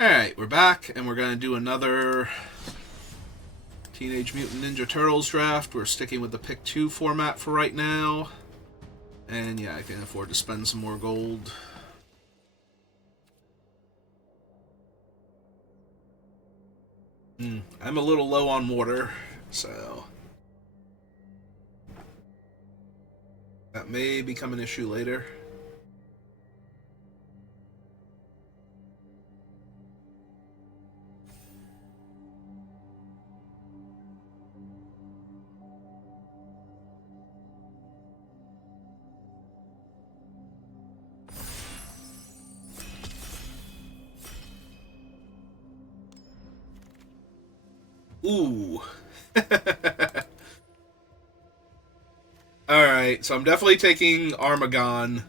Alright, we're back, and we're going to do another Teenage Mutant Ninja Turtles draft. We're sticking with the Pick 2 format for right now. And yeah, I can afford to spend some more gold. I'm a little low on water, so that may become an issue later. Ooh. Alright, so I'm definitely taking Armagon.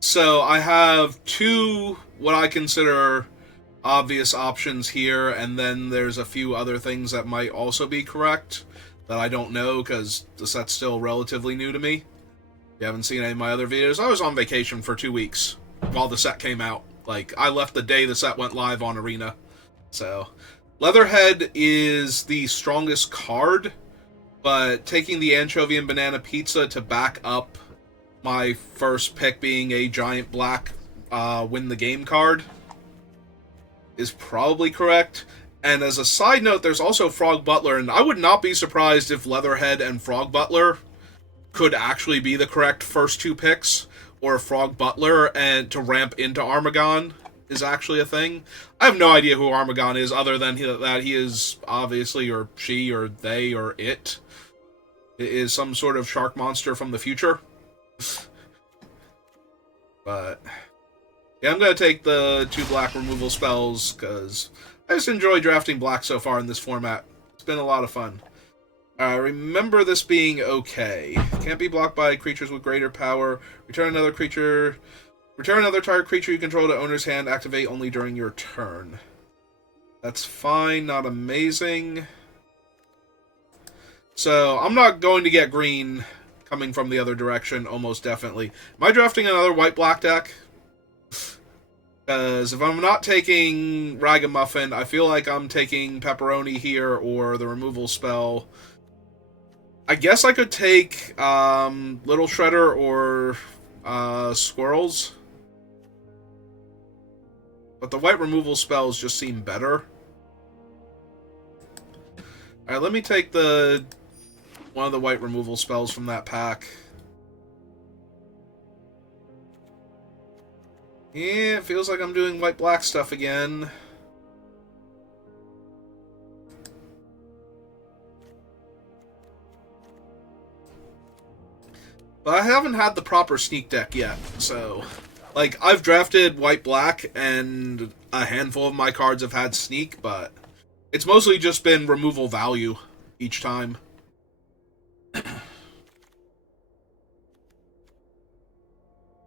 So I have two what I consider obvious options here, and then there's a few other things that might also be correct that I don't know because the set's still relatively new to me. If you haven't seen any of my other videos, I was on vacation for 2 weeks while the set came out. Like, I left the day the set went live on Arena. So, Leatherhead is the strongest card, but taking the Anchovy and Banana Pizza to back up my first pick being a giant black win the game card is probably correct. And as a side note, there's also Frog Butler, and I would not be surprised if Leatherhead and Frog Butler could actually be the correct first two picks, or Frog Butler and to ramp into Armagon is actually a thing. I have no idea who Armagon is, other than that he is obviously, or she, or they, or it is some sort of shark monster from the future. But yeah, I'm going to take the 2 black removal spells, because I just enjoy drafting black so far in this format. It's been a lot of fun. Remember this being okay. Can't be blocked by creatures with greater power. Return another target creature you control to owner's hand. Activate only during your turn. That's fine, not amazing. So, I'm not going to get green coming from the other direction, almost definitely. Am I drafting another white-black deck? Because if I'm not taking Ragamuffin, I feel like I'm taking Pepperoni here or the removal spell. I guess I could take Little Shredder or Squirrels. But the white removal spells just seem better. Alright, let me take one of the white removal spells from that pack. Yeah, it feels like I'm doing white-black stuff again. But I haven't had the proper sneak deck yet, so... Like, I've drafted white-black, and a handful of my cards have had sneak, but it's mostly just been removal value each time.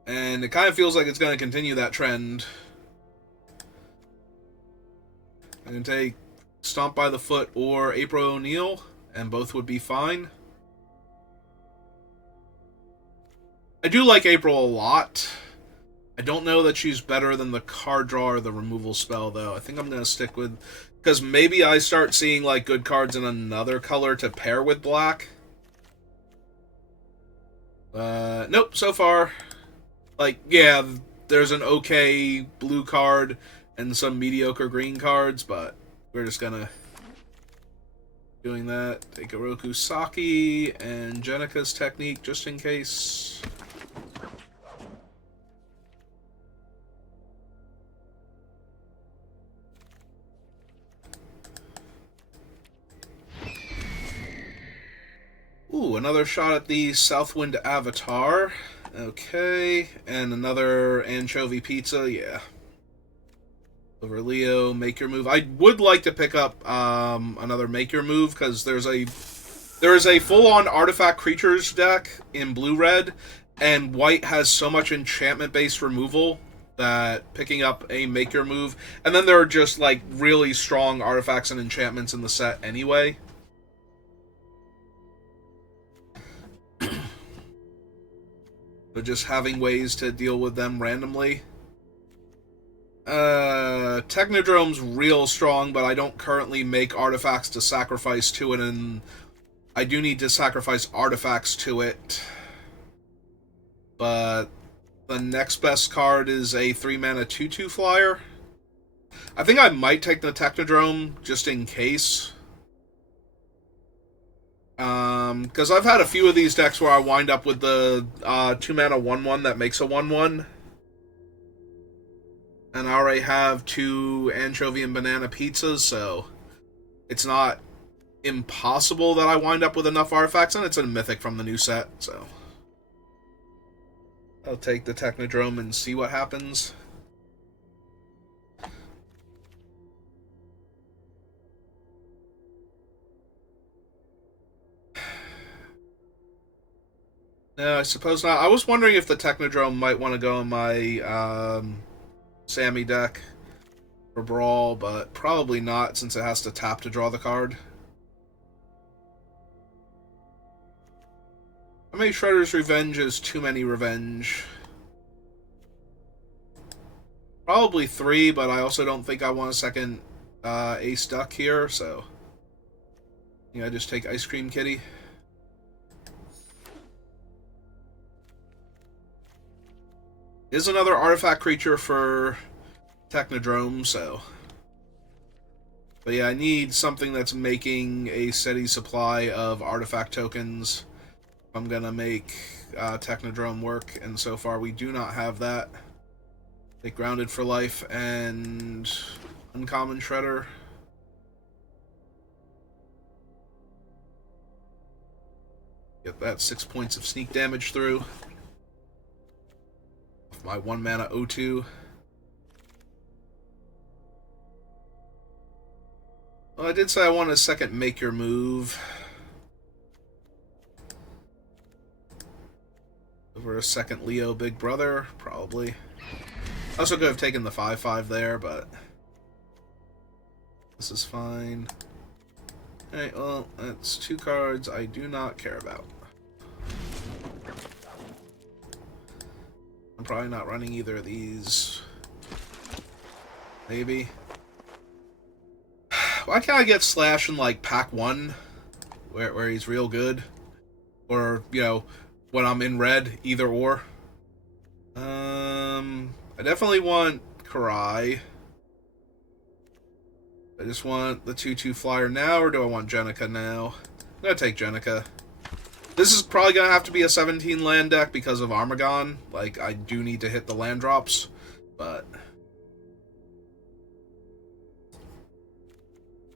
And it kind of feels like it's going to continue that trend. I can take Stomp by the Foot or April O'Neil, and both would be fine. I do like April a lot. I don't know that she's better than the card draw or the removal spell, though. I think I'm going to stick with... Because maybe I start seeing, like, good cards in another color to pair with black. Nope, so far... Like, yeah, there's an okay blue card and some mediocre green cards, but we're just gonna... Doing that. Take a Roku Saki and Jenika's Technique, just in case... Ooh, another shot at the Southwind Avatar. Okay, and another anchovy pizza, yeah. Over Leo, make your move. I would like to pick up another make your move, because there is a full-on artifact creatures deck in blue-red, and white has so much enchantment-based removal that picking up a make your move, and then there are just, like, really strong artifacts and enchantments in the set anyway. But just having ways to deal with them randomly. Technodrome's real strong, but I don't currently make artifacts to sacrifice to it, and I do need to sacrifice artifacts to it. But the next best card is a 3-mana 2/2 flyer. I think I might take the Technodrome just in case. Because I've had a few of these decks where I wind up with the 2-mana 1/1 that makes a 1/1. And I already have 2 anchovy and banana pizzas, so it's not impossible that I wind up with enough artifacts, and it's a mythic from the new set, so I'll take the Technodrome and see what happens. No, I suppose not. I was wondering if the Technodrome might want to go in my Sammy deck for Brawl, but probably not since it has to tap to draw the card. How many Shredder's Revenge is too many Revenge? Probably 3, but I also don't think I want a second Ace Duck here, so yeah, I just take Ice Cream Kitty. Is another artifact creature for Technodrome, so. But yeah, I need something that's making a steady supply of artifact tokens if I'm gonna make Technodrome work, and so far we do not have that. Take Grounded for Life and Uncommon Shredder. Get that 6 points of sneak damage through. My 1-mana O2. Well, I did say I want a second Make Your Move. Over a second Leo Big Brother, probably. I also could have taken the 5/5 there, but this is fine. Alright, well, that's 2 cards I do not care about. I'm probably not running either of these. Maybe. Why can't I get Slash in, like, pack 1? Where he's real good? Or, you know, when I'm in red, either or. I definitely want Karai. I just want the 2/2 flyer now, or do I want Jenica now? I'm gonna take Jenica. This is probably going to have to be a 17 land deck because of Armagon. Like, I do need to hit the land drops, but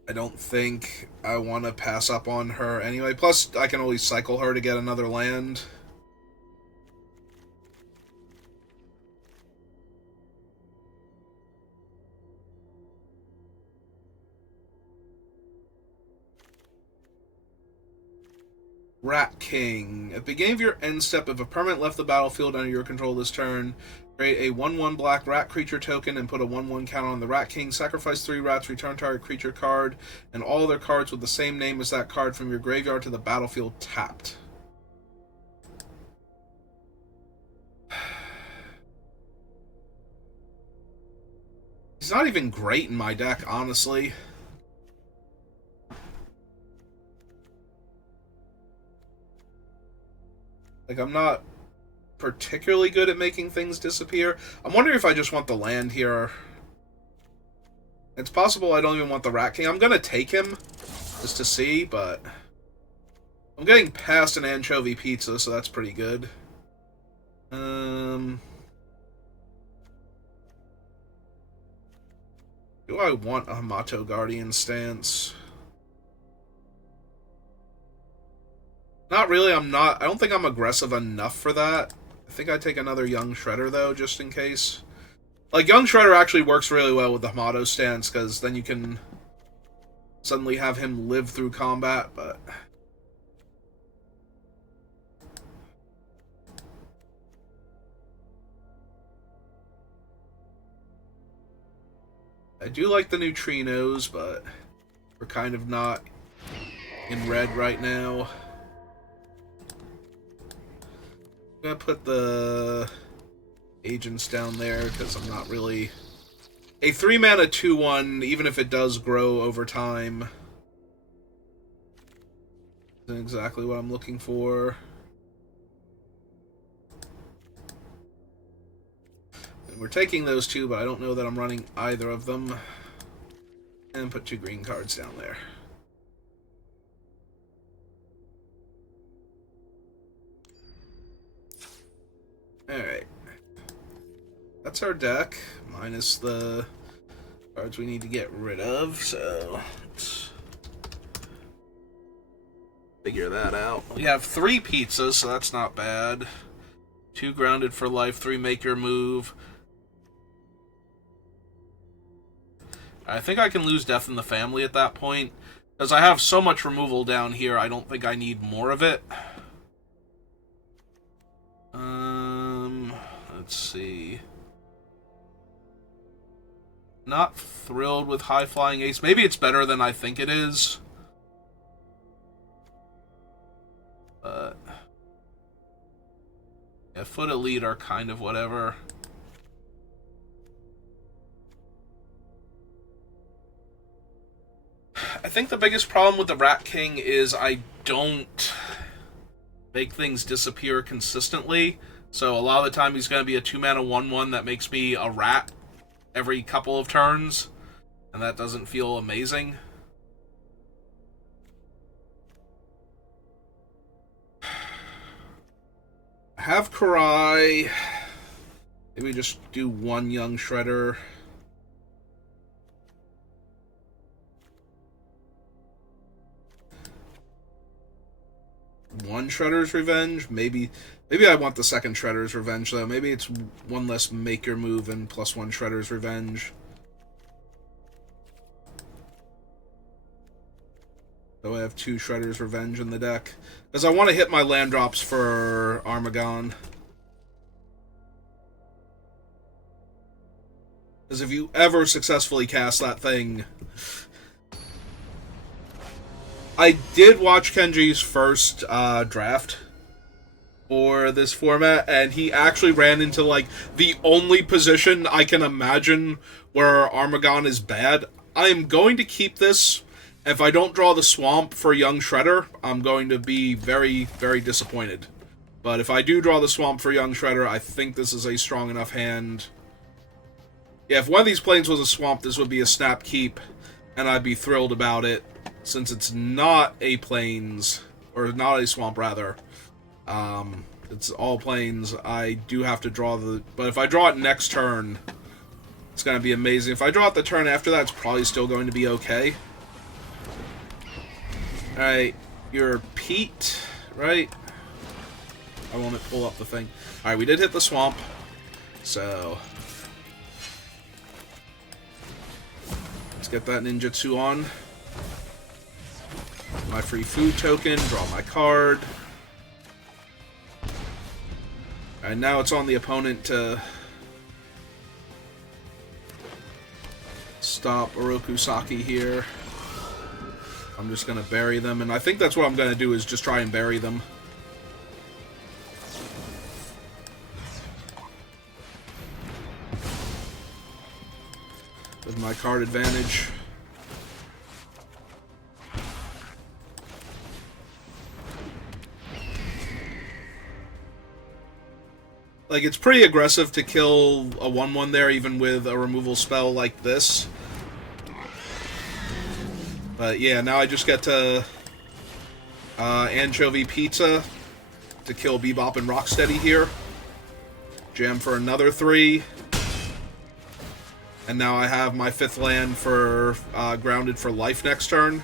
I don't think I want to pass up on her anyway. Plus, I can always cycle her to get another land. Rat King. At the beginning of your end step, if a permanent left the battlefield under your control this turn, create a 1/1 black rat creature token and put a 1/1 counter on the Rat King. Sacrifice 3 rats, return target creature card, and all other cards with the same name as that card from your graveyard to the battlefield tapped. He's not even great in my deck, honestly. Like, I'm not particularly good at making things disappear. I'm wondering if I just want the land here. It's possible I don't even want the Rat King. I'm gonna take him, just to see, but I'm getting past an anchovy pizza, so that's pretty good. Do I want a Hamato Guardian stance? Not really, I don't think I'm aggressive enough for that. I think I'd take another Young Shredder, though, just in case. Like, Young Shredder actually works really well with the Hamato stance, because then you can suddenly have him live through combat, but I do like the neutrinos, but we're kind of not in red right now. I'm gonna put the agents down there because I'm not really A 3-mana 2/1, even if it does grow over time, isn't exactly what I'm looking for. And we're taking those two, but I don't know that I'm running either of them. And put 2 green cards down there. Alright. That's our deck, minus the cards we need to get rid of, so let's figure that out. We have 3 pizzas, so that's not bad. 2 grounded for life, 3 make your move. I think I can lose Death in the Family at that point, because I have so much removal down here, I don't think I need more of it. Let's see. Not thrilled with High Flying Ace. Maybe it's better than I think it is. But yeah, Foot Elite are kind of whatever. I think the biggest problem with the Rat King is I don't make things disappear consistently. So a lot of the time he's going to be a 2-mana 1/1 that makes me a rat every couple of turns, and that doesn't feel amazing. I have Karai. Maybe just do 1 Young Shredder. One Shredder's Revenge? Maybe I want the second Shredder's Revenge, though. Maybe it's 1 less make your move and +1 Shredder's Revenge. So I have 2 Shredder's Revenge in the deck. Because I want to hit my land drops for Armagon. Because if you ever successfully cast that thing... I did watch Kenji's first draft for this format, and he actually ran into, like, the only position I can imagine where Armagon is bad. I am going to keep this. If I don't draw the Swamp for Young Shredder, I'm going to be very, very disappointed. But if I do draw the Swamp for Young Shredder, I think this is a strong enough hand. Yeah, if one of these planes was a Swamp, this would be a snap keep, and I'd be thrilled about it. Since it's not a plains, or not a swamp rather, it's all plains, I do have to draw the... But if I draw it next turn, it's going to be amazing. If I draw it the turn after that, it's probably still going to be okay. Alright, you're Pete, right? I want to pull up the thing. Alright, we did hit the swamp, so... Let's get that ninjutsu on. My free food token, draw my card. And now it's on the opponent to stop Oroku Saki here. I'm just going to bury them, and I think that's what I'm going to do, is just try and bury them. With my card advantage. Like, it's pretty aggressive to kill a 1/1 there, even with a removal spell like this. But yeah, now I just get to Anchovy Pizza to kill Bebop and Rocksteady here. Jam for another 3. And now I have my 5th land for Grounded for life next turn.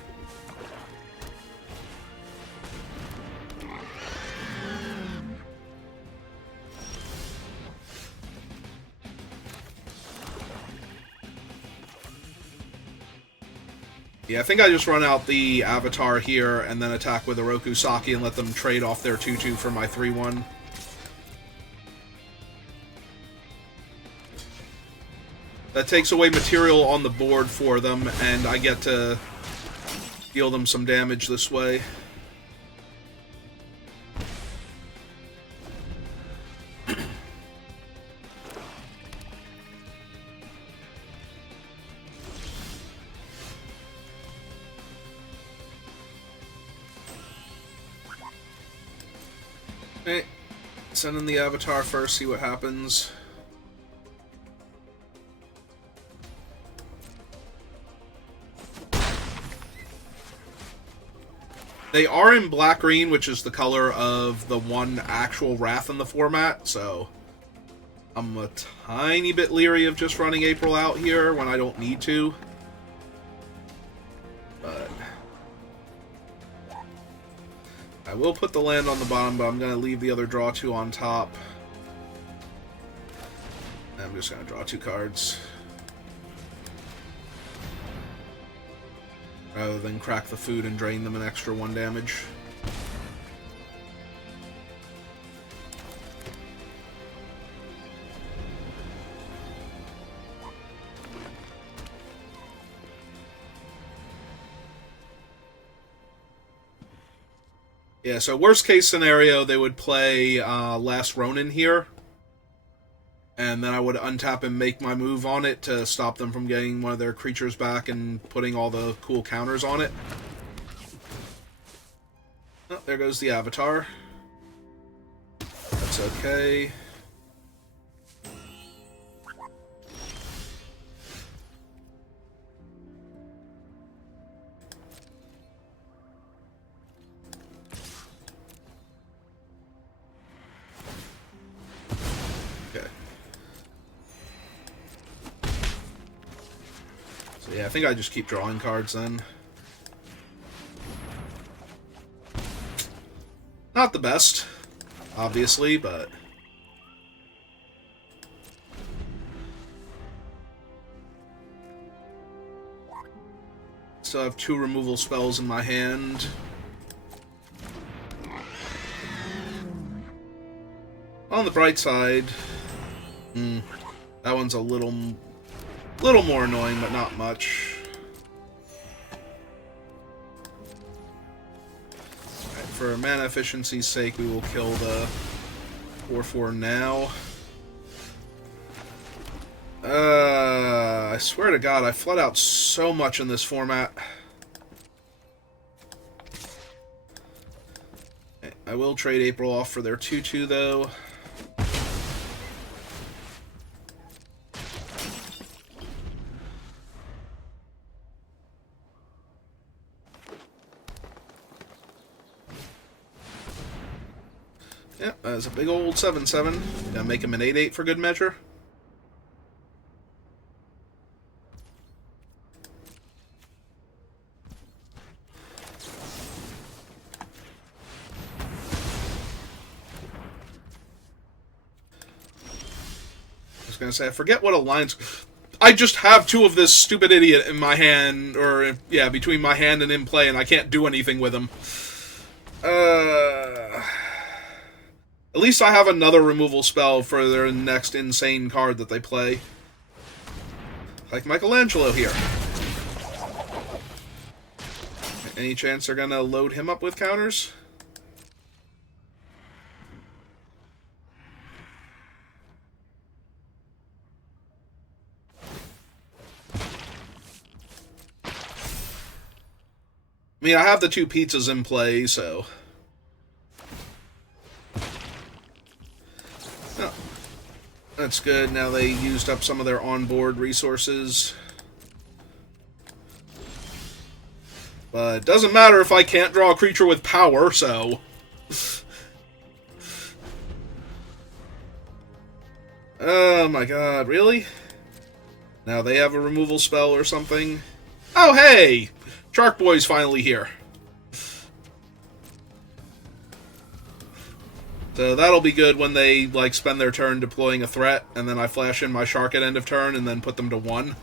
Yeah, I think I just run out the Avatar here and then attack with Oroku Saki and let them trade off their 2/2 for my 3/1. That takes away material on the board for them, and I get to deal them some damage this way. Okay, send in the Avatar first, see what happens. They are in black-green, which is the color of the one actual Wrath in the format, so I'm a tiny bit leery of just running April out here when I don't need to. But I will put the land on the bottom, but I'm going to leave the other draw 2 on top. I'm just going to draw 2 cards. Rather than crack the food and drain them an extra 1 damage. Yeah, so worst case scenario, they would play Last Ronin here. And then I would untap and make my move on it to stop them from getting one of their creatures back and putting all the cool counters on it. Oh, there goes the Avatar. That's okay. Yeah, I think I just keep drawing cards then. Not the best, obviously, but... Still have 2 removal spells in my hand. On the bright side, that one's a little more annoying, but not much. Alright, for mana efficiency's sake, we will kill the 4/4 now. I swear to God, I flood out so much in this format. Okay, I will trade April off for their 2/2, though. Yep, that's a big old 7/7. Gonna make him an 8/8 for good measure. I was gonna say, I forget what alliance... I just have 2 of this stupid idiot in my hand, or, yeah, between my hand and in play, and I can't do anything with him. At least I have another removal spell for their next insane card that they play. Like Michelangelo here. Any chance they're gonna load him up with counters? I mean, I have the 2 pizzas in play, so... Oh, that's good. Now they used up some of their onboard resources. But it doesn't matter if I can't draw a creature with power, so... Oh my god, really? Now they have a removal spell or something? Oh, hey! Shark Boy's finally here. So that'll be good when they, like, spend their turn deploying a threat, and then I flash in my Shark at end of turn, and then put them to 1.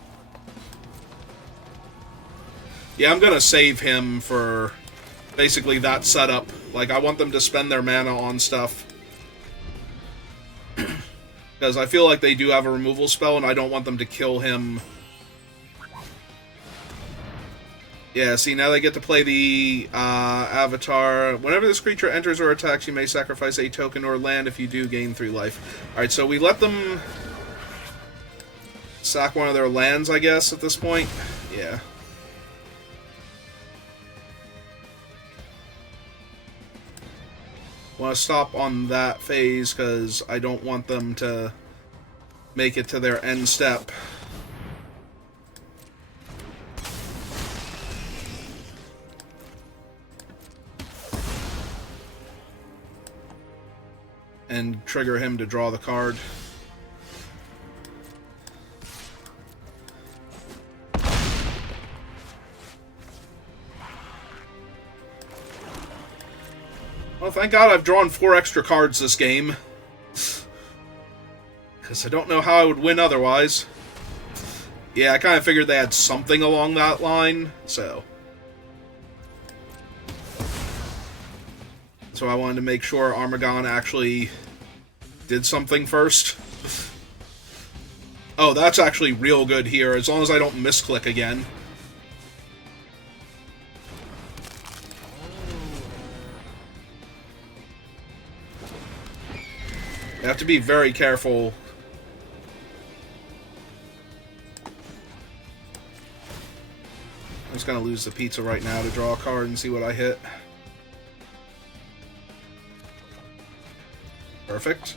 Yeah, I'm gonna save him for basically that setup. Like, I want them to spend their mana on stuff. Because I feel like they do have a removal spell, and I don't want them to kill him. Yeah, see, now they get to play the Avatar. Whenever this creature enters or attacks, you may sacrifice a token or land. If you do, gain 3 life. Alright, so we let them sack one of their lands, I guess, at this point. Yeah. Want to stop on that phase because I don't want them to make it to their end step. And trigger him to draw the card. Well, thank God I've drawn 4 extra cards this game. Because I don't know how I would win otherwise. Yeah, I kind of figured they had something along that line, so... So I wanted to make sure Armagon actually did something first. Oh, that's actually real good here, as long as I don't misclick again. You have to be very careful. I'm just going to lose the pizza right now to draw a card and see what I hit. Perfect.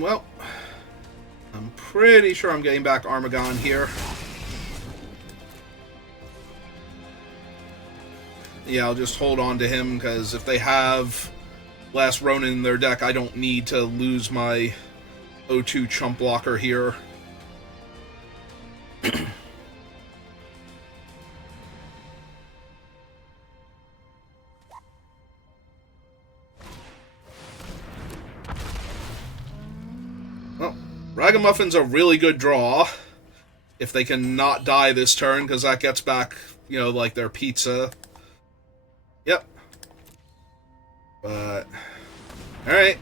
Well, I'm pretty sure I'm getting back Armagon here. Yeah, I'll just hold on to him, because if they have Last Ronin in their deck, I don't need to lose my O2 chump blocker here. Well, Ragamuffin's a really good draw. If they can not die this turn, because that gets back, you know, like their pizza. Yep. But... Alright.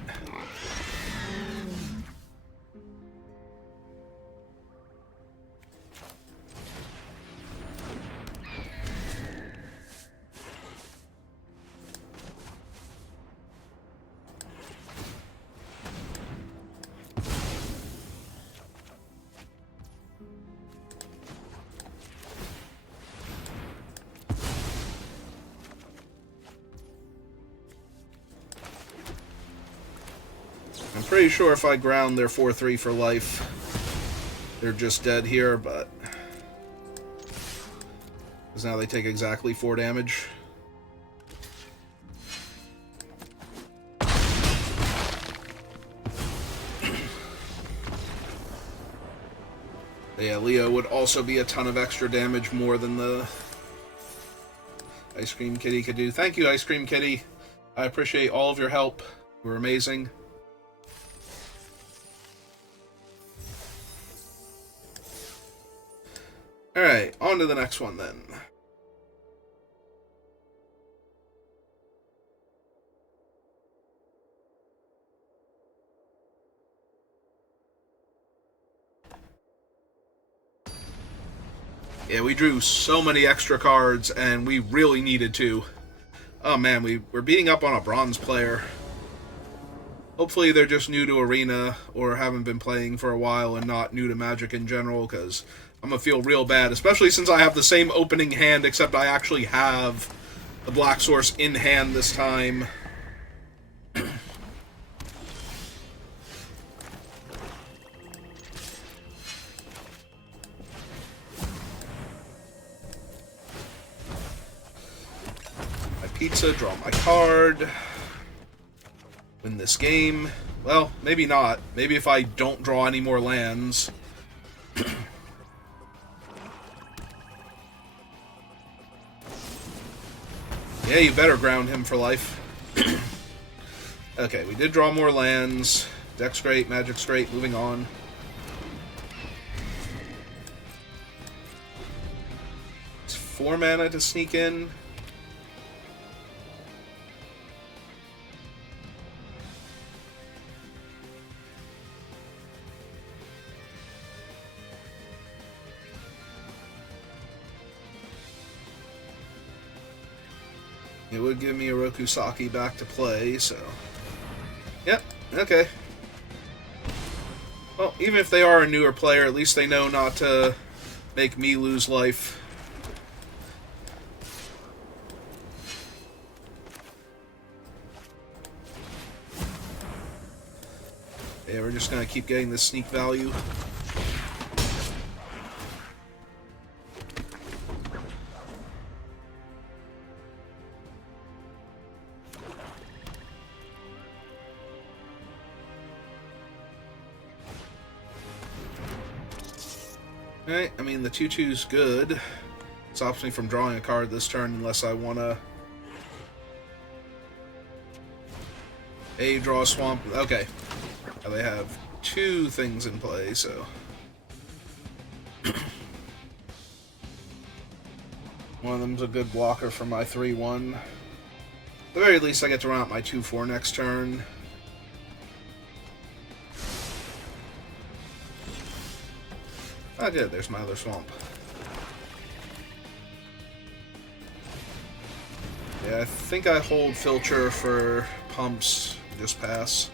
I'm pretty sure if I ground their 4-3 for life, they're just dead here, but... Because now they take exactly 4 damage. Yeah, Leo would also be a ton of extra damage, more than the Ice Cream Kitty could do. Thank you, Ice Cream Kitty. I appreciate all of your help. You were amazing. Alright, on to the next one then. Yeah, we drew so many extra cards, and we really needed to. Oh man, we're beating up on a bronze player. Hopefully they're just new to Arena, or haven't been playing for a while and not new to Magic in general, because I'm going to feel real bad, especially since I have the same opening hand, except I actually have the Black Source in hand this time. My pizza, draw my card. Win this game. Well, maybe not. Maybe if I don't draw any more lands. Yeah, you better ground him for life. Okay, we did draw more lands. Deck's great, Magic's great, moving on. 4 mana to sneak in. It would give me a Rokusaki back to play, so... Yep, okay. Well, even if they are a newer player, at least they know not to make me lose life. Yeah, we're just gonna keep getting this sneak value. Alright, I mean, the 2/2's good. It stops me from drawing a card this turn unless I want to... draw a swamp. Okay. Now they have 2 things in play, so... One of them's a good blocker for my 3/1. At the very least, I get to run out my 2/4 next turn. Oh, good. There's my other swamp. Yeah, I think I hold Filcher for pumps. Just pass.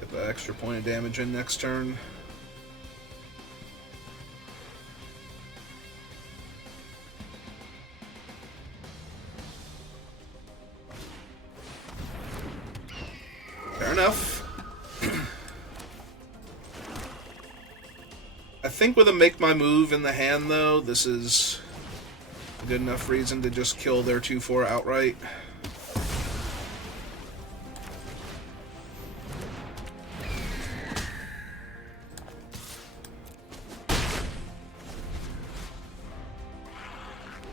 Get the extra point of damage in next turn. Fair enough. I think with a make my move in the hand, though, this is a good enough reason to just kill their 2/4 outright.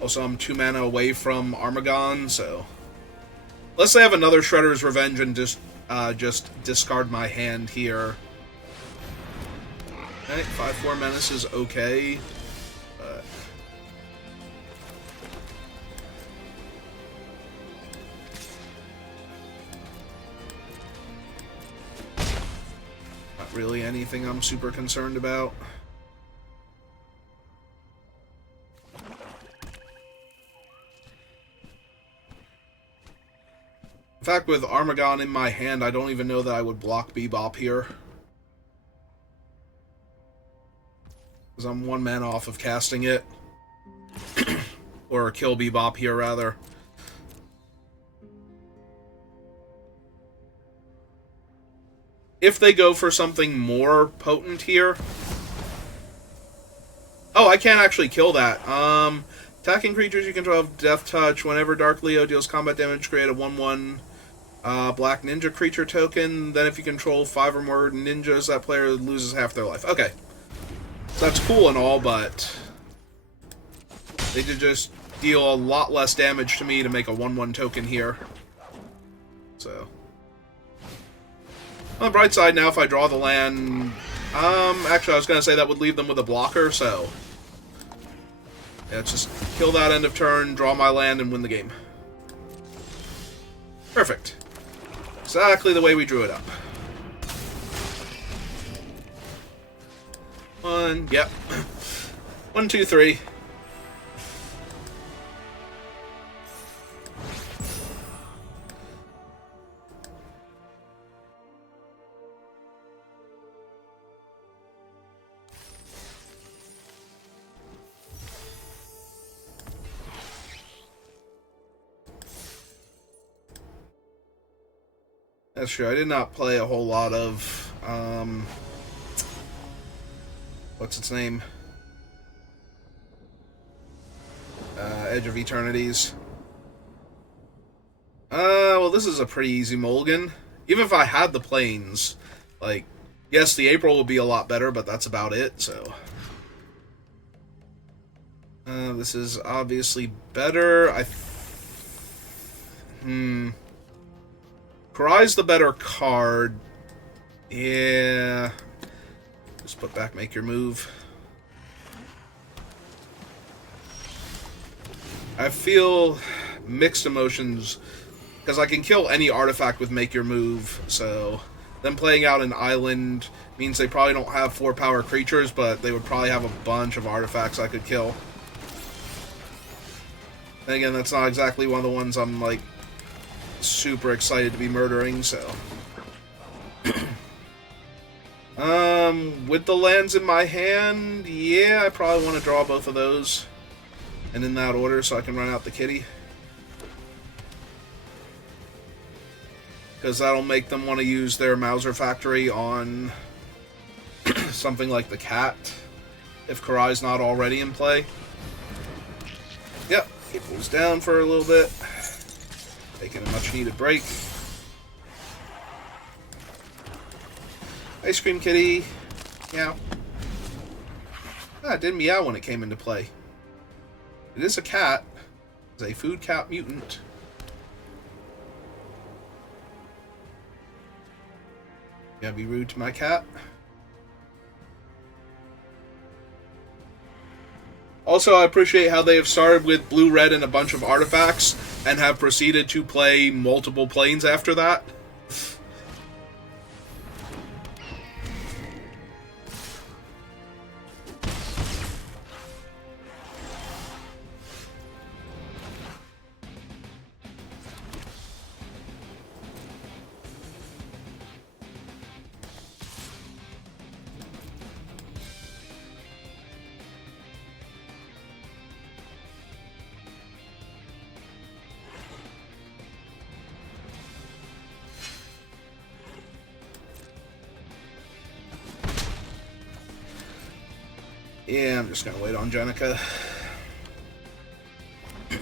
Also, I'm 2 mana away from Armagon, so... Unless they have another Shredder's Revenge and just discard my hand here. Okay, 5/4 Menace is okay, but... Not really anything I'm super concerned about. In fact, with Armagon in my hand, I don't even know that I would block Bebop here. Because I'm 1 mana off of casting it. Or kill Bebop here, rather. If they go for something more potent here... Oh, I can't actually kill that. Attacking creatures you control have Death Touch. Whenever Dark Leo deals combat damage, create a 1/1 Black Ninja creature token. Then if you control 5 or more ninjas, that player loses half their life. Okay. So that's cool and all, but they did just deal a lot less damage to me to make a 1/1 token here. So, on the bright side, now if I draw the land... actually, I was going to say that would leave them with a blocker, so... Yeah, it's just kill that end of turn, draw my land, and win the game. Perfect. Exactly the way we drew it up. 1, yep. 1, 2, 3. That's true. I did not play a whole lot of, what's its name? Edge of Eternities. Well, this is a pretty easy mulligan. Even if I had the planes, like, yes, the April would be a lot better, but that's about it, so... this is obviously better. Karai's the better card. Yeah. Just put back, make your move. I feel mixed emotions because I can kill any artifact with Make Your Move, so them playing out an island means they probably don't have 4-power creatures, but they would probably have a bunch of artifacts I could kill. And again, that's not exactly one of the ones I'm, like, super excited to be murdering, so... with the lands in my hand, yeah, I probably want to draw both of those. And in that order, so I can run out the kitty. Because that'll make them want to use their Mauser Factory on something like the cat, if Karai's not already in play. Yep, he pulls down for a little bit, taking a much-needed break. Ice Cream Kitty, meow. Ah, it did meow when it came into play. It is a cat. It's a food cat mutant. Gotta be rude to my cat. Also, I appreciate how they have started with blue, red, and a bunch of artifacts, and have proceeded to play multiple planes after that. Yeah, I'm just gonna wait on Jenica. I'm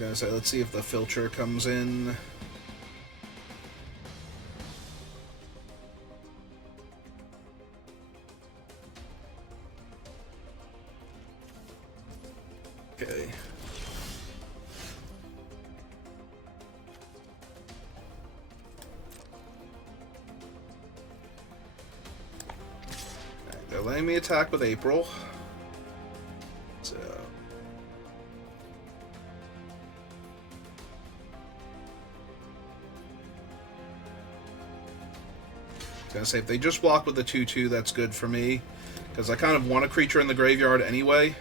gonna say, let's see if the filter comes in. Okay. They're letting me attack with April. So... I was gonna say, if they just block with the 2/2, that's good for me. Because I kind of want a creature in the graveyard anyway.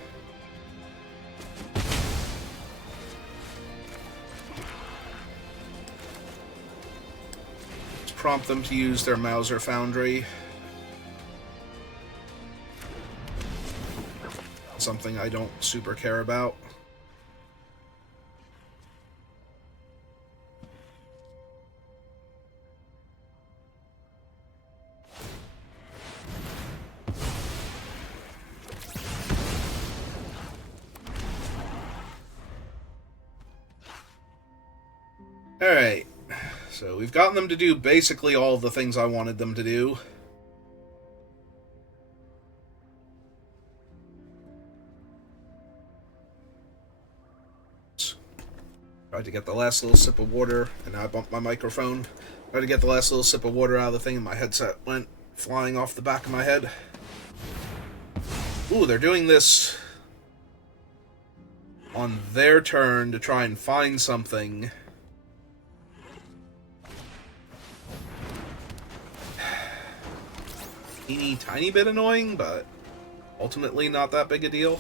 Let's prompt them to use their Mauser Foundry. Something I don't super care about. Alright, so we've gotten them to do basically all of the things I wanted them to do. Tried to get the last little sip of water, and now I bumped my microphone. Tried to get the last little sip of water out of the thing, and my headset went flying off the back of my head. Ooh, they're doing this on their turn to try and find something. Teeny tiny bit annoying, but ultimately not that big a deal.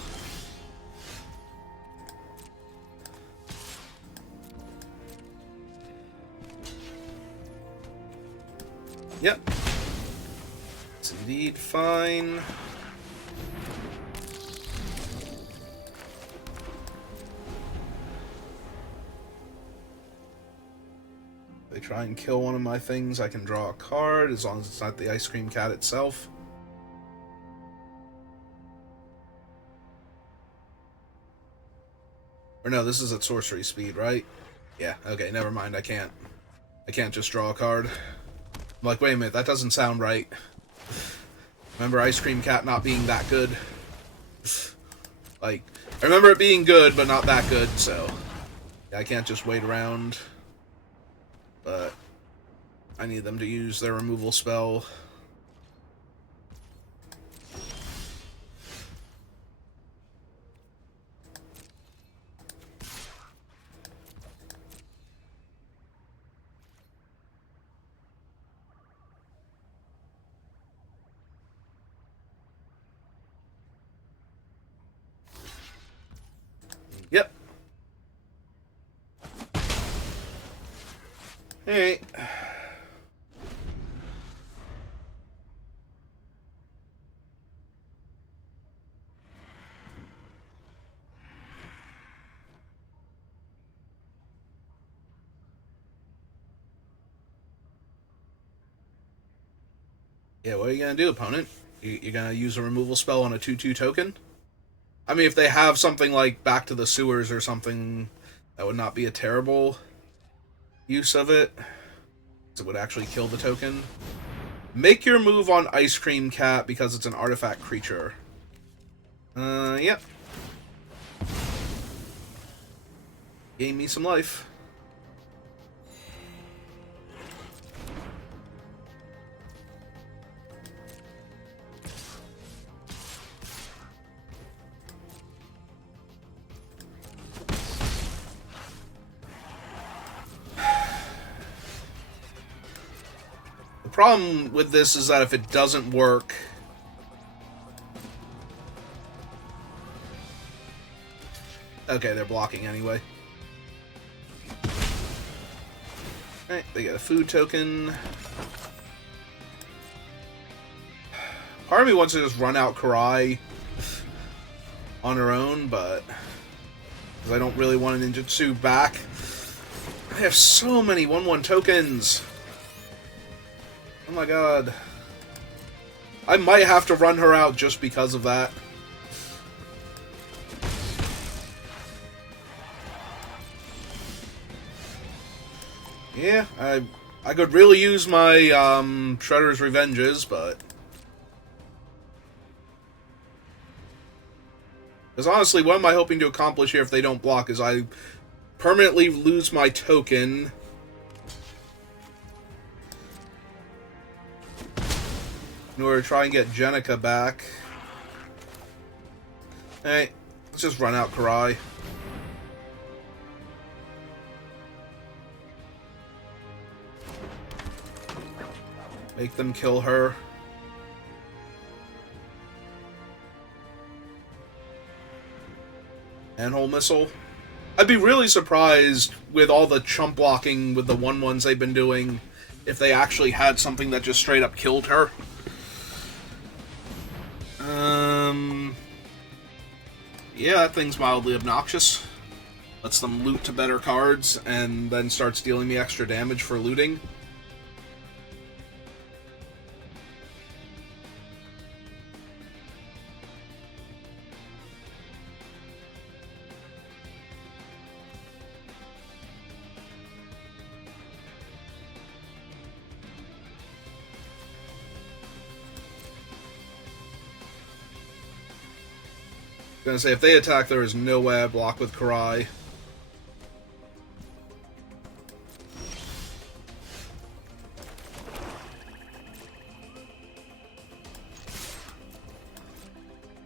Yep. It's indeed fine. They try and kill one of my things, I can draw a card, as long as it's not the ice cream cat itself. Or no, this is at sorcery speed, right? Yeah, okay, never mind, I can't just draw a card. I'm like, wait a minute, that doesn't sound right. Remember Ice Cream Cat not being that good? Like, I remember it being good, but not that good, so... yeah, I can't just wait around. But... I need them to use their removal spell. Yep. Hey. Yeah, what are you gonna do, opponent? You're gonna use a removal spell on a 2/2 token? I mean, if they have something like Back to the Sewers or something, that would not be a terrible use of it. It would actually kill the token. Make your move on Ice Cream Cat because it's an artifact creature. Yep. Gain me some life. The problem with this is that if it doesn't work... Okay, they're blocking anyway. Alright, they get a food token. Part of me wants to just run out Karai on her own, but... because I don't really want a ninjutsu back. I have so many 1/1 tokens! Oh my god. I might have to run her out just because of that. Yeah, I could really use my Shredder's Revenges, but... because honestly, what am I hoping to accomplish here if they don't block is I permanently lose my token... in order to try and get Jenica back. Hey, let's just run out Karai. Make them kill her. Manhole Missile. I'd be really surprised with all the chump blocking with the 1/1s they've been doing if they actually had something that just straight up killed her. Yeah, that thing's mildly obnoxious. Lets them loot to better cards, and then starts dealing me extra damage for looting. Gonna say, if they attack, there is no way I block with Karai.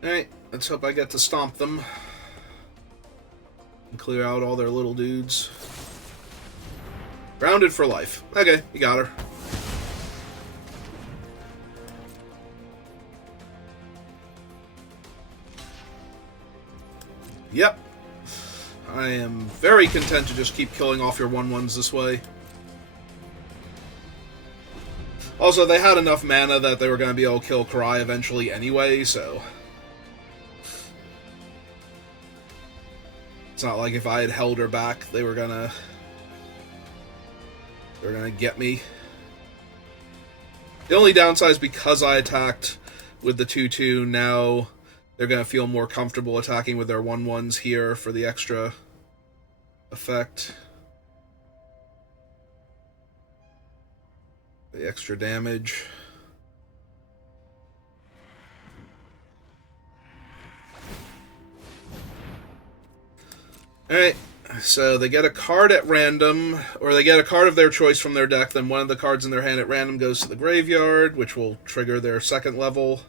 Alright, let's hope I get to stomp them. And clear out all their little dudes. Grounded for life. Okay, you got her. Yep. I am very content to just keep killing off your 1/1s this way. Also, they had enough mana that they were going to be able to kill Karai eventually anyway, so... it's not like if I had held her back, they were gonna get me. The only downside is because I attacked with the 2/2, now they're going to feel more comfortable attacking with their 1/1s here for the extra effect. The extra damage. Alright, So they get a card at random, or they get a card of their choice from their deck, then one of the cards in their hand at random goes to the graveyard, which will trigger their second level.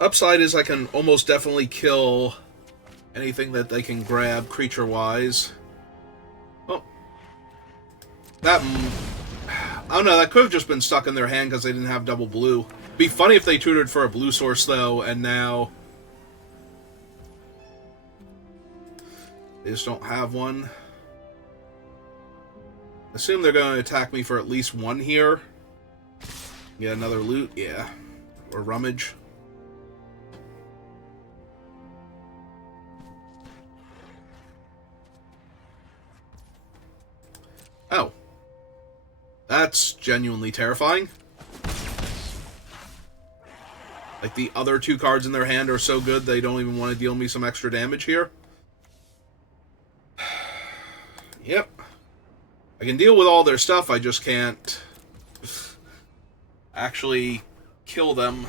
Upside is I can almost definitely kill anything that they can grab creature-wise. Oh. That... I don't know, that could have just been stuck in their hand because they didn't have double blue. Be funny if they tutored for a blue source, though, and now... they just don't have one. Assume they're going to attack me for at least one here. Get another loot, yeah. Or rummage. Oh. That's genuinely terrifying. Like, the other two cards in their hand are so good they don't even want to deal me some extra damage here. Yep. I can deal with all their stuff, I just can't actually kill them.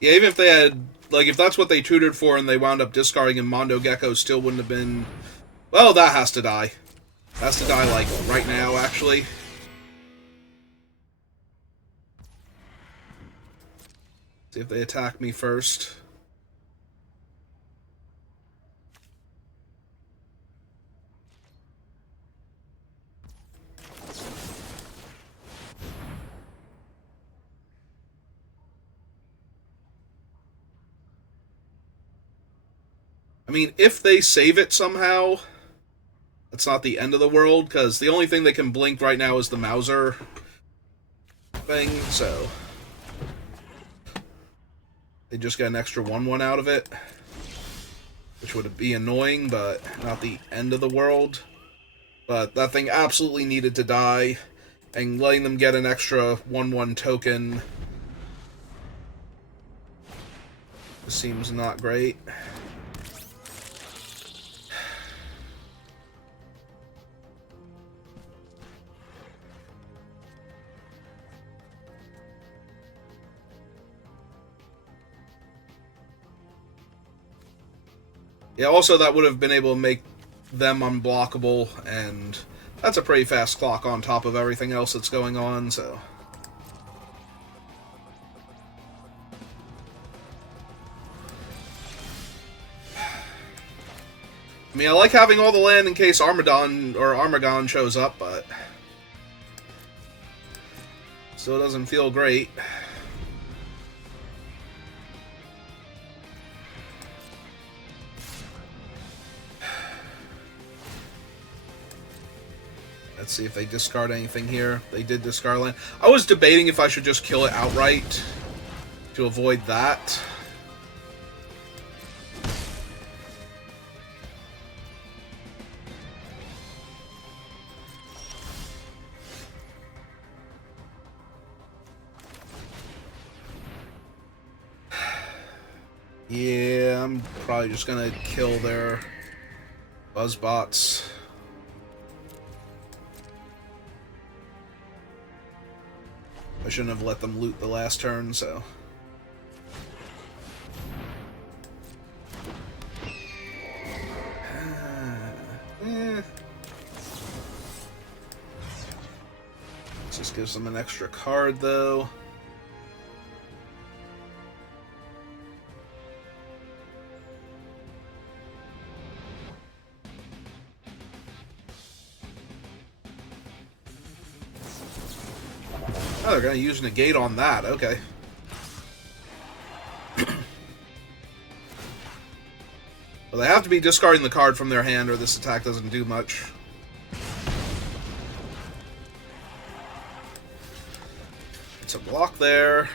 Yeah, even if they had... like, if that's what they tutored for and they wound up discarding and Mondo Gecko still wouldn't have been... well, that has to die. Has to die, like, right now, actually. See if they attack me first. I mean, if they save it somehow, that's not the end of the world, because the only thing they can blink right now is the Mauser thing, so... they just get an extra 1/1 out of it, which would be annoying, but not the end of the world. But that thing absolutely needed to die, and letting them get an extra 1/1 token seems not great. Yeah, also that would have been able to make them unblockable, and that's a pretty fast clock on top of everything else that's going on, so... I mean, I like having all the land in case Armagon shows up, but... still doesn't feel great. Let's see if they discard anything here. They did discard land. I was debating if I should just kill it outright to avoid that. Yeah, I'm probably just gonna kill their Buzzbots. I shouldn't have let them loot the last turn, so... This just gives them an extra card, though. Oh, they're going to use Negate on that. Okay. Well, they have to be discarding the card from their hand or this attack doesn't do much. It's a block there.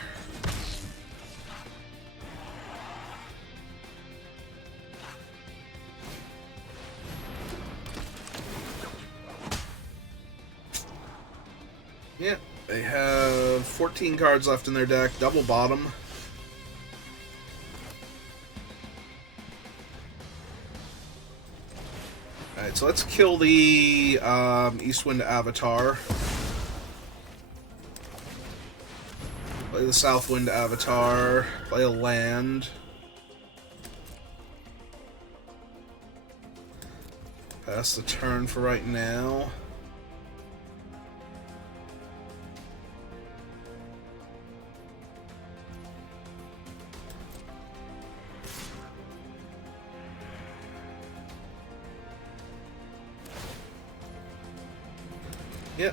Yeah, they have 14 cards left in their deck, double bottom. Alright, so let's kill the Eastwind Avatar. Play the Southwind Avatar. Play a land. Pass the turn for right now. Yep.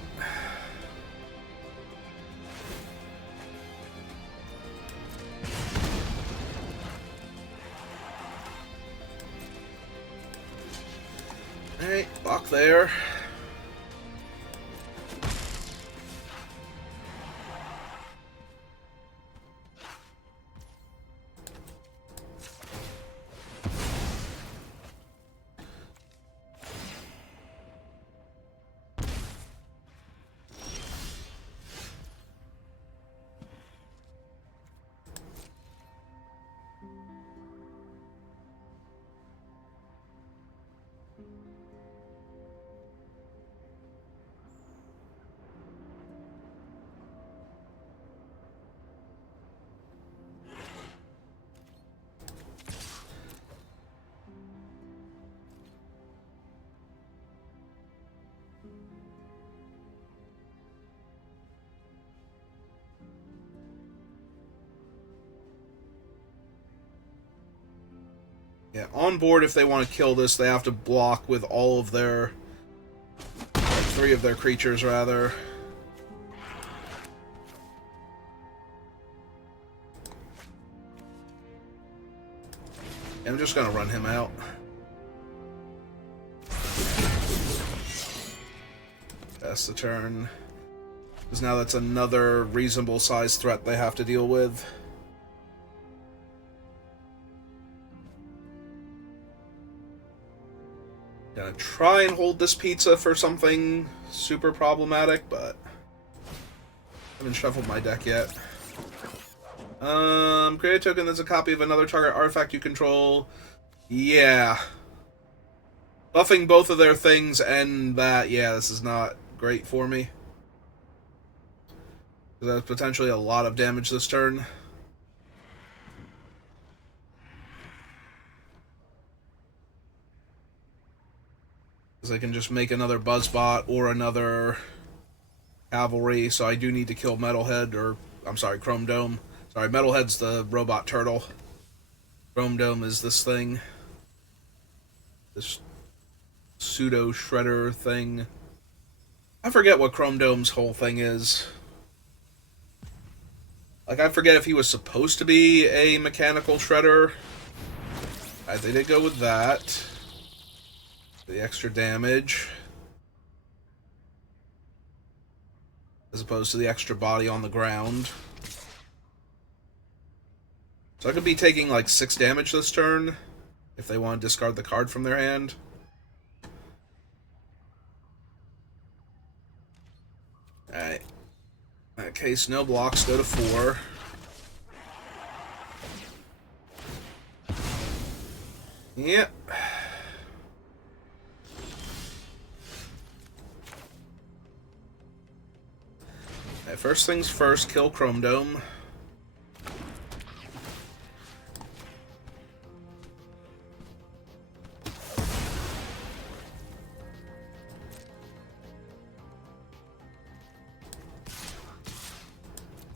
Alright, block there. Yeah, on board, if they want to kill this, they have to block with all of their... three of their creatures, rather. I'm just gonna run him out. Pass the turn. Because now that's another reasonable size threat they have to deal with. Gonna try and hold this pizza for something super problematic, but I haven't shuffled my deck yet. Create a token that's a copy of another target artifact you control. Yeah. Buffing both of their things and that, yeah, this is not great for me. That's potentially a lot of damage this turn. Because I can just make another Buzzbot or another Cavalry, so I do need to kill Metalhead, or, I'm sorry, Chrome Dome. Sorry, Metalhead's the robot turtle. Chrome Dome is this thing. This pseudo-shredder thing. I forget what Chrome Dome's whole thing is. Like, I forget if he was supposed to be a mechanical shredder. They did go with that. The extra damage. As opposed to the extra body on the ground. So I could be taking like 6 damage this turn, if they want to discard the card from their hand. Alright. In that case, no blocks, go to 4. Yep. Alright, first things first, kill Chrome Dome.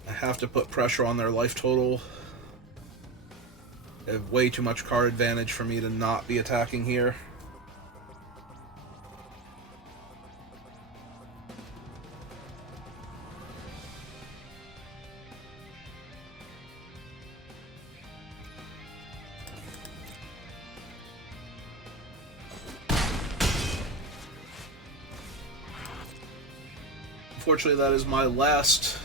Have to put pressure on their life total. They have way too much card advantage for me to not be attacking here. Unfortunately, that is my last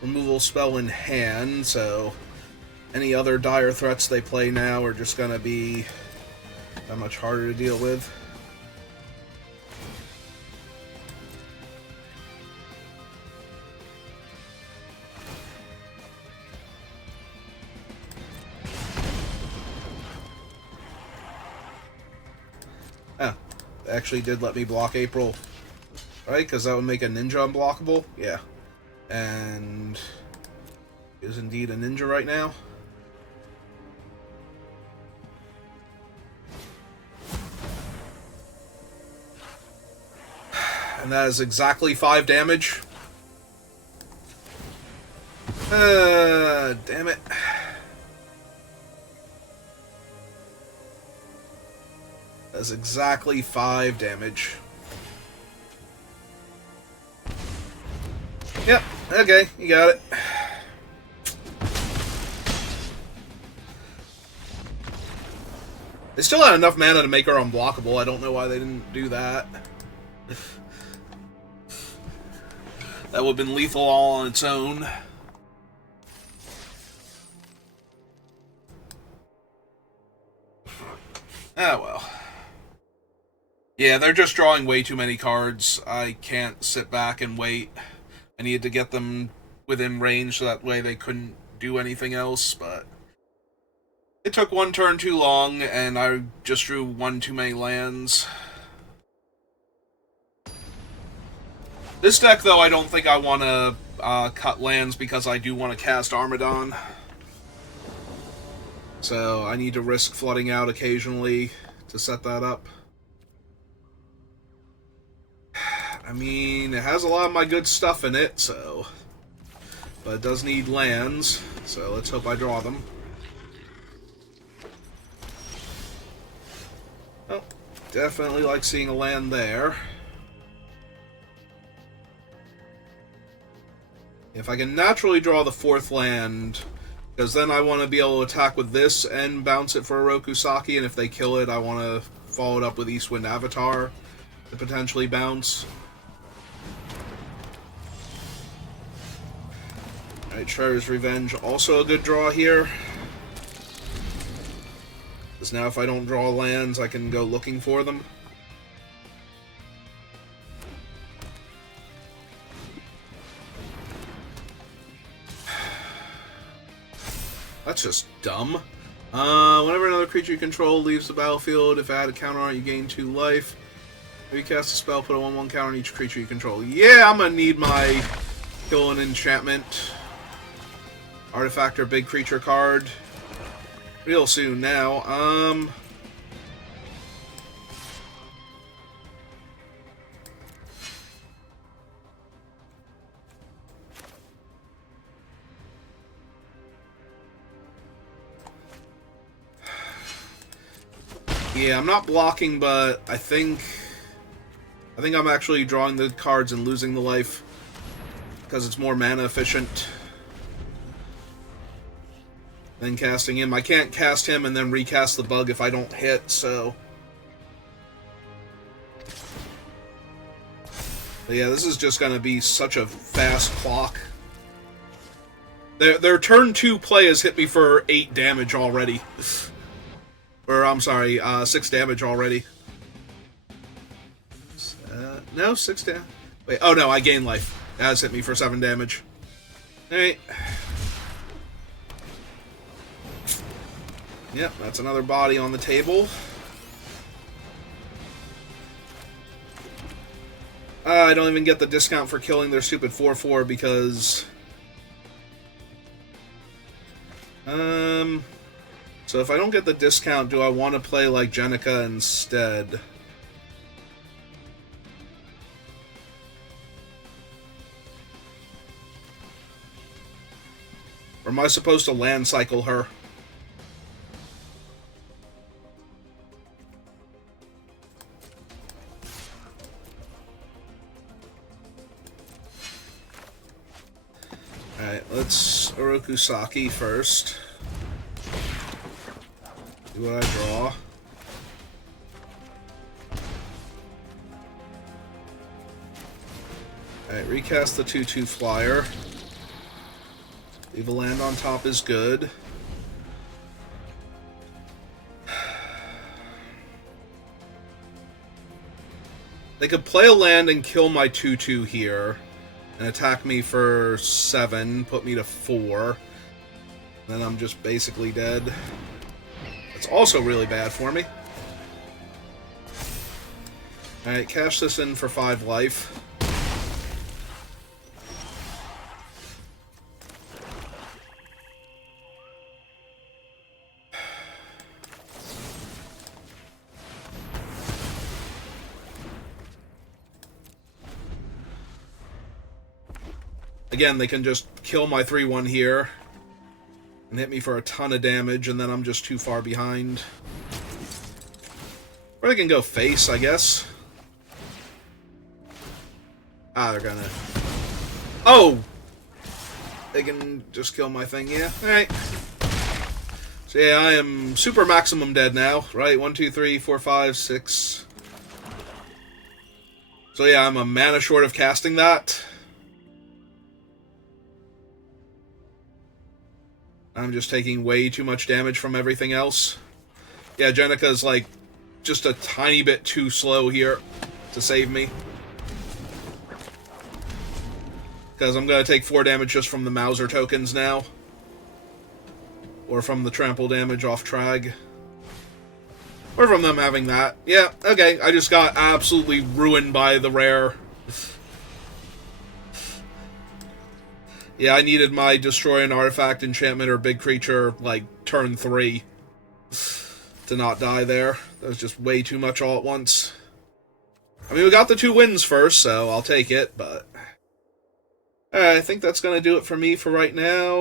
removal spell in hand, so any other dire threats they play now are just going to be that much harder to deal with. actually did let me block April. Right? Because that would make a ninja unblockable? Yeah. And is indeed a ninja right now. And that is exactly 5 damage. Damn it. That's exactly 5 damage. Yep, okay, you got it. They still had enough mana to make her unblockable. I don't know why they didn't do that. That would have been lethal all on its own. Ah, well. Yeah, they're just drawing way too many cards. I can't sit back and wait. I needed to get them within range so that way they couldn't do anything else, but it took 1 turn too long, and I just drew 1 too many lands. This deck, though, I don't think I want to cut lands because I do want to cast Armadon. So I need to risk flooding out occasionally to set that up. I mean, it has a lot of my good stuff in it, so... But it does need lands, so let's hope I draw them. Oh, definitely like seeing a land there. If I can naturally draw the 4th land, because then I want to be able to attack with this and bounce it for a Rokusaki, and if they kill it, I want to follow it up with Eastwind Avatar to potentially bounce. Alright, Shredder's Revenge, also a good draw here. Because now if I don't draw lands, I can go looking for them. That's just dumb. Whenever another creature you control leaves the battlefield, if I add a counter on it, you gain 2 life. If you cast a spell, put a 1/1 counter on each creature you control. Yeah, I'm gonna need my kill an enchantment. Artifact or big creature card. Real soon now. Yeah, I'm not blocking, but I think I'm actually drawing the cards and losing the life because it's more mana efficient than casting him. I can't cast him and then recast the bug if I don't hit, so... But yeah, this is just going to be such a fast clock. Their turn 2 play has hit me for 8 damage already. Or, I'm sorry, 6 damage already. No, 6 damage. Wait, oh no, I gain life. That has hit me for 7 damage. Alright. Yep, that's another body on the table. I don't even get the discount for killing their stupid 4/4 because... So if I don't get the discount, do I want to play like Jenica instead? Or am I supposed to land cycle her? Alright, let's Orokusaki first. See what I draw. Alright, recast the 2/2 flyer. Leave a land on top is good. They could play a land and kill my 2/2 here. And attack me for 7, put me to 4. Then I'm just basically dead. It's also really bad for me. Alright, cash this in for 5 life. Again, they can just kill my 3-1 here and hit me for a ton of damage, and then I'm just too far behind. Or they can go face, I guess. Ah, they're gonna... Oh! They can just kill my thing, yeah. Alright. So yeah, I am super maximum dead now, right? 1, 2, 3, 4, 5, 6. So yeah, I'm a mana short of casting that. I'm just taking way too much damage from everything else. Yeah, Jenika's like just a tiny bit too slow here to save me. Because I'm going to take 4 damage just from the Mauser tokens now. Or from the trample damage off Trag. Or from them having that. Yeah, okay, I just got absolutely ruined by the rare. Yeah, I needed my Destroy an Artifact, Enchantment, or Big Creature, like, turn 3 to not die there. That was just way too much all at once. I mean, we got the 2 wins first, so I'll take it, but... I think that's going to do it for me for right now.